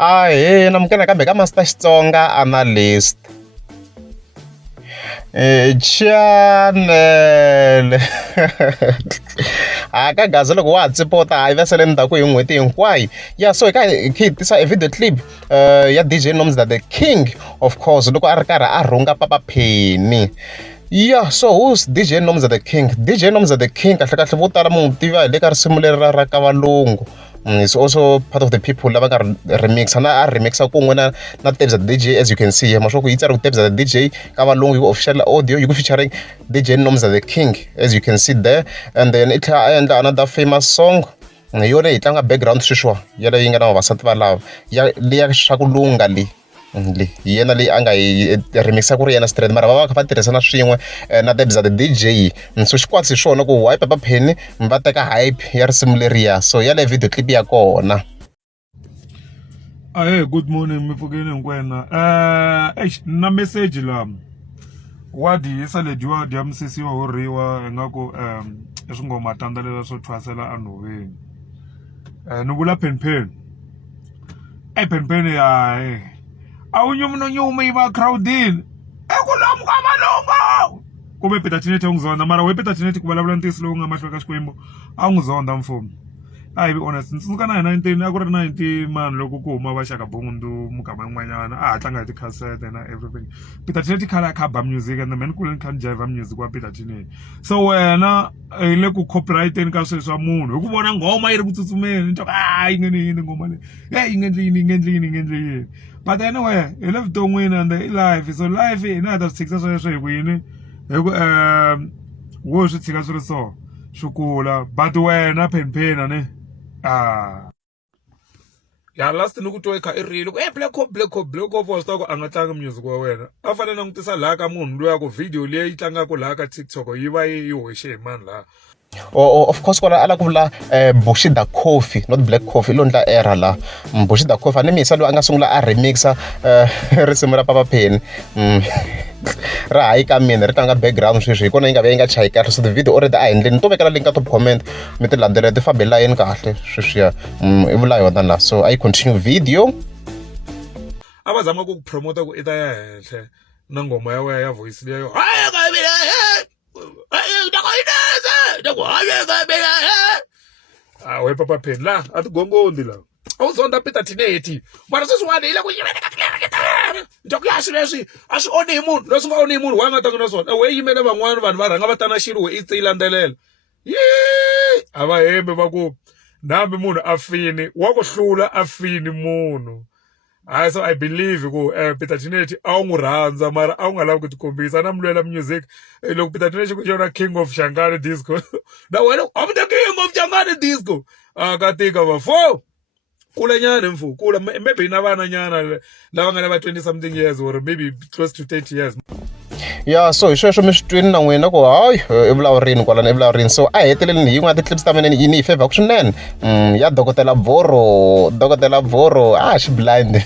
namukela kambe ka Master Xitsonga analyst. Teanet. Ka gaza loko wa tsipota hayi va sele ndzhaku hi n'hweti hinkwayo. Yeah, so hi tisa a video clip ya DJ Nomza the King, of course, loko a ri karhi a rhunga Papa Penny. Yeah, so who's DJ Nomza the King? DJ Nomza the King, kahle vo tala mu tiva hi le ka risimu leri ra ka Valungu. It's also part of the people lava nga remix na remixa kun'we na tapes the DJ, as you can see here. Mashoko yi tsari ku tapes the DJ ka Valungu yi official audio yi ku featuring DJ Nomza the King, as you can see there. And then it and another famous song yona yi tlanga background sweswa yala yi nga na vavasati valava ya leya swa ku lunga le yena leyi a nga yi remixa ku ri yena straight mara va va tirhisana swin'we na tapes the DJ. So xikwatsi hi swona ku why Papa Penny va teka hype ya risimu leriya. So yale video clip ya kona. Hey, good morning mifukeni nkwena. Na message la wadi isale diwa dia msisi wa horiwa ngako swingoma tandalelo swo thwasela anhoveni. Nuvula pen pen ya awunyumunyuma yiva crowdini ekulamu ka Valungu kube Peta Teanet ungizonda mara we Peta Teanet kuvulavula ntisi lowu nga mahlwa ka Xikwembu a wu n'wi zonda mfumo. A be honest, nsuka na 19 a ku ri 90 man loko ku huma vaxaka bongundu mugama yin'wanyana a ha tlanga hi tikhasete na everything. Peta Teanet khala kha ba music and the man kule kha jive music wa Peta Teanet. So wena hi le ku copyrighteni ka swilo swa munhu hi ku vona ngoma yi ri ku tsutsumeni nto yi nge ni yini ngoma leyi yi ngendli yini. But anyway, hi le vuton'wini and life, so life hi na ta swi tshikisa sweswo hi ku yini hi ku wo swi tshika swi ri so swi kula, but wena phenphena ne ya last ni ku twa kha i rilo black hole for stock a nga tlanga music wa wena a fanele na ngutisa la ka munhu loya ku video leyi yi tlangaka la ka TikTok yi va yi hoxe hi mani la. Of course kona ala ku vula Bushida Coffee, not Black Coffee, lo ndla era la Bushida Coffee ani misa lo anga sungula a remixa risimu ra Papa Penny. Ra hayi ka mina ri tlanga background sweswi hi kona yi nga va yi nga chayi kahle. So the video already a endleni ni to vekela link ka top comment mi ti landzelela ti fambela yini kahle sweswiya i vula yona la. So I continue video a va zama ku promote ku ita ya henhle na ngoma ya wena ya voice leyo we Papa Penny la a ti gongondi la a wu zonda Peta Teanet mara sweswiwani hi le ku yiveleka ntoku ya swilo leswi a swi onhi hi munhu leswi nga onhi hi munhu wa nga tanga na swona we yimele van'wana vanhu va rhanga va ta na xilo we i ti landzelela a va hembe va ku nambe munhu a fini wa ku hlula a fini munhu. So I believe ku Peta Teanet a wu n'wi rhandza mara a wu nga lavi ku tikombisa na mulwela music loko Peta Teanet ku xona king of Changani disco na wena I'm the king of Changani disco ka tika va fo kula nyana mfu kula maybe na vana nyana lava nga na 20 something years or maybe close to 30 years. Yeah, so hi sweswo mi swi twini na n'wina ku hayi i vulavurini kwalani i vulavurini. So a heteleleni hi yin'wana ti clips ta mina yi ni hi favor swinene ya Dokodela Bvorhoo xi blind.